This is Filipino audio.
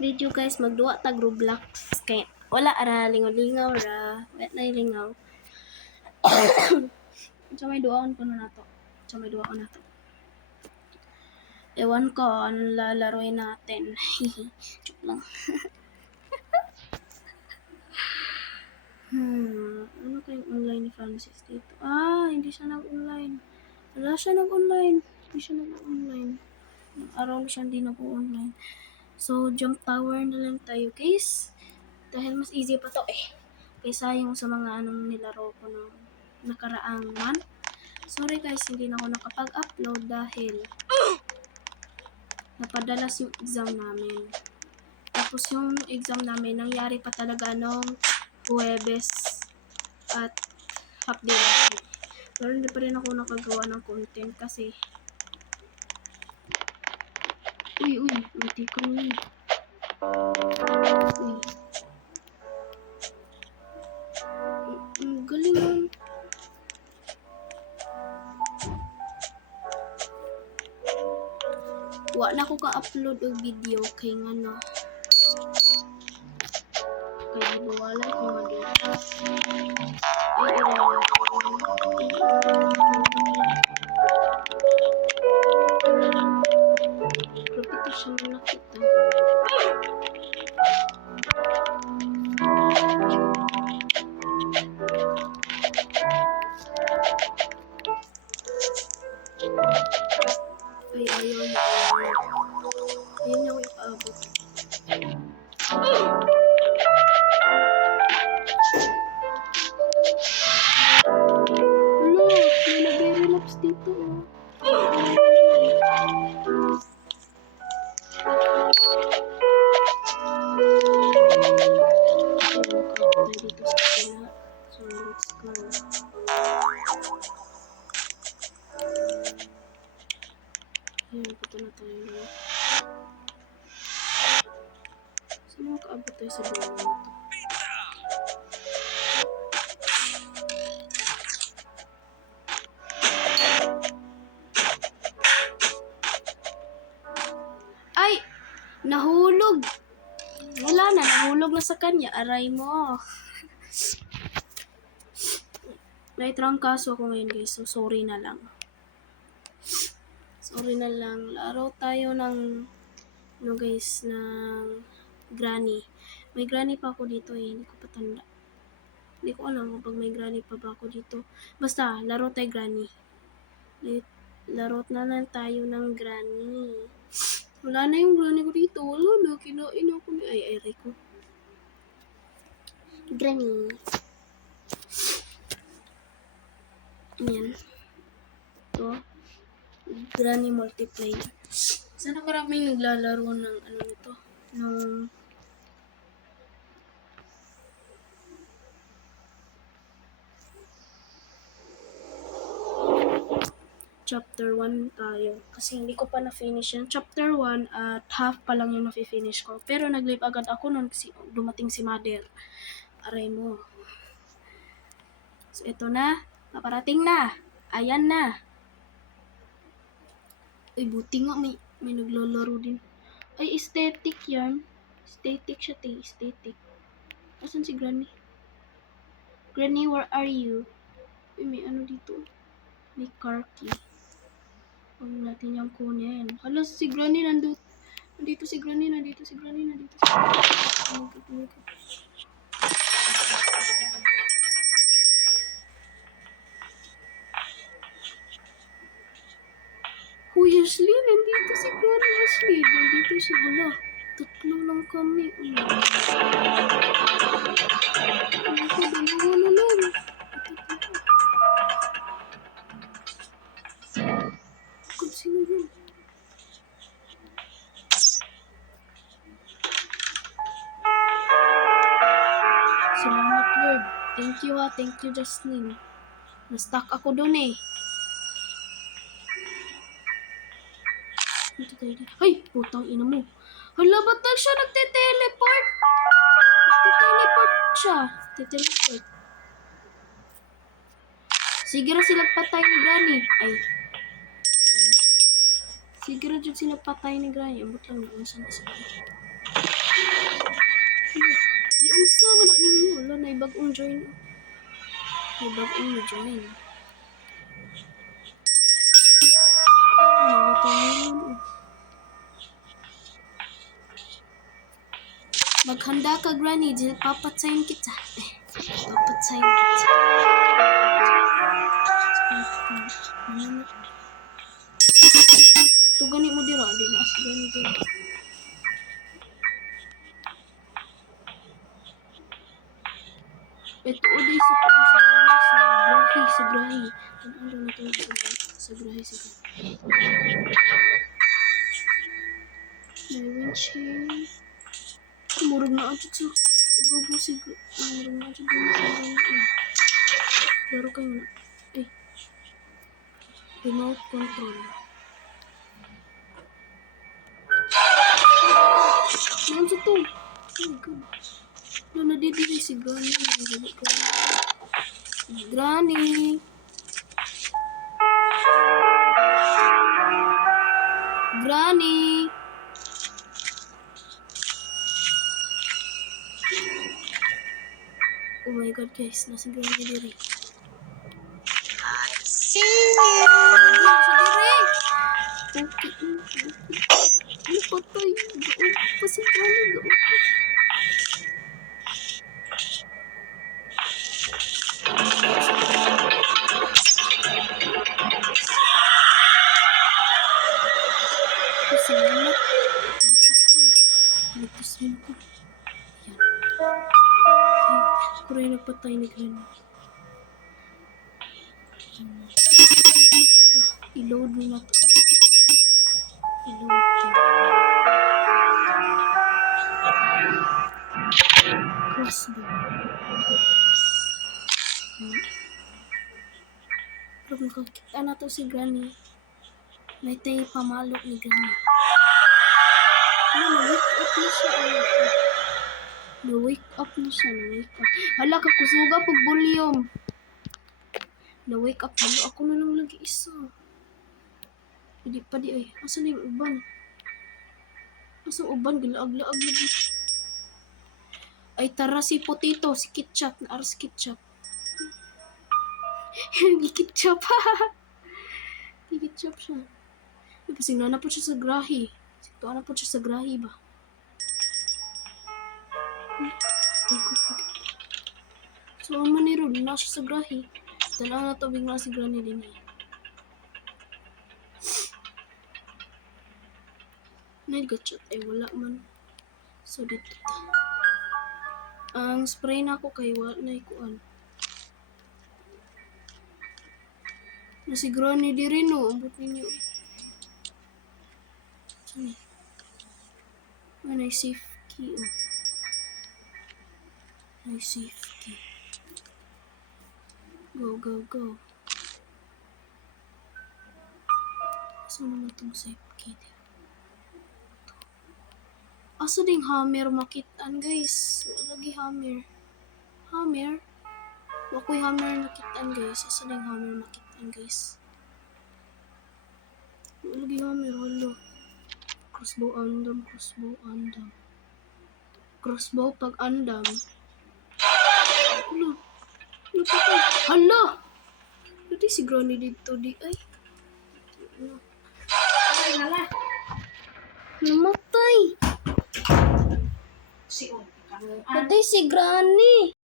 Video guys, magduwa tag Roblox kay wala ara lingaw-lingaw ra, wala na lingaw. So may duwaon ko na to. Ewan ko anong lalaroin natin. Joke lang. Ano kayong online ni Francis dito? Hindi siya nag-online. Wala siya nag-online. Hindi siya nag-online. Araw na siya hindi nag-online. So, jump tower na lang tayo, guys. Dahil mas easy pa to kaysa yung sa mga anong nilaro ko ng nakaraang month. Sorry guys, hindi na ako nakapag-upload dahil napadalas yung exam namin. Tapos yung exam namin, nangyari pa talaga nung Huwebes at half day last week. Pero hindi pa rin ako nakagawa ng content kasi Uy, buti ko yun. Uy. Ang galing mo. Wa na ko ka-upload og video kay ngano. Kaya bawalan ko nga repetition na kita. Ay, ayaw niya. Ayaw niya ko ipaabot. Hello, may nag-relapse dito. Dito sa kanya. So, let's go. Ayan, punta na tayo na. Saan makaabot tayo sa buwan nito? Ay! Nahulog! Wala na, nahulog na sa kanya. Aray mo. May trangkaso ako ngayon guys, so sorry na lang. Laro tayo ng guys, ng granny. May granny pa ako dito hindi ko patanda. Hindi ko alam kung pag may granny pa ba ako dito. Basta, laro tayo granny. Laro na lang tayo ng granny. Wala na yung granny ko dito. Wala na, kinain ako ni ay ko. Granny. Ayan. Ito. Granny multiplayer. Sana maraming naglalaro ng ano nito. Ng chapter 1 tayo. Kasi hindi ko pa na-finish yung chapter 1 at half pa lang yung na-finish ko. Pero nag-live agad ako nun kasi dumating si Mother. Aray mo. So, ito na. Paparating na. Ayan na. Uy, buti nga may naglalaro din. Ay, aesthetic yan. Aesthetic siya, aesthetic. Asan si Granny? Granny, where are you? Uy, may ano dito. May car key. Huwag natin yung kunin. Hala, si Granny nandito. Nandito si Granny. Oh my God. Uy, Ashley, nandito si Granny Ashley. Nandito siya. Hala, tatlo lang kami. Dalawa na lang. Sino yun? Salamat Lord. Thank you Thank you Jasmine. Na-stuck ako dun Ay, putang ina mo. Hala, ba't siya nagte-teleport? Nagte-teleport. Sige ra sila patay ni Granny. Ay. Sige ra dyan sila patay ni Granny. Ambot lang na. Saan sila? bagong join. May bagong join. Ano ba ito ngayon? Maghanda ka, Granny. Dahil papatsayin kita. Papatsayin kita. Ito gani mo dira. Di na as gani dira. Ito o di sa grahe. Sa grahe. Ano na ito sa grahe. May windshield. Murag na ato sa ibag mo si murag na ato din sa grahe. Laro kayo na. Remote control. Ano sa to? Oh my God. Ano nadidili si Granny. Granny. Granny. Oh my God guys. Nasa Granny diri. Okay. Ano patay? Gawin pa si Granny. Gawin pa. Salamat. Nagpasrin ko. Ayan. Kung rin nagpatay ni Granny. I-load mo na ito. I-load ito. Crossbow. Pero makakita na ito si Granny. May tayo pamalok ni Granny. Na-wake up na siya. Na-wake up na siya. Na-wake up. Hala, kakusuga pag volume. Na-wake up. Hala, ako na lang lagi isa. Hindi pa di ay. Asan na yung uban? Asan uban? Gilaag-laag lagi. Ay, tara si Potato. Si Ketchup. Naaras Ketchup. Gi-ketchup. Gi-ketchup siya. Kasi na po siya sa grahe. Ito na po siya sa grahe ba? So, ang maniro, na siya sa grahe. Tanaw na ito, bigla si Granny din eh. Nag-chat ay wala man. So, dito ta. Ang spray na ako kay wala na ikuan. Na si Granny di rin o. Ambot ninyo eh. Saan eh? May safe key o. May safe key. Go, go, go. Saan naman itong safe key? Asa ding hammer makitaan guys? Lagi hammer. Hammer? Wako'y hammer makitaan guys. Asa ding hammer makitaan guys? Lagi hammer. Halo. Crossbow andam. Crossbow andam. Crossbow pag andam. Halo. Napatay. Hala! Pwede si Granny dito di ay. Namatay. Patay si Granny.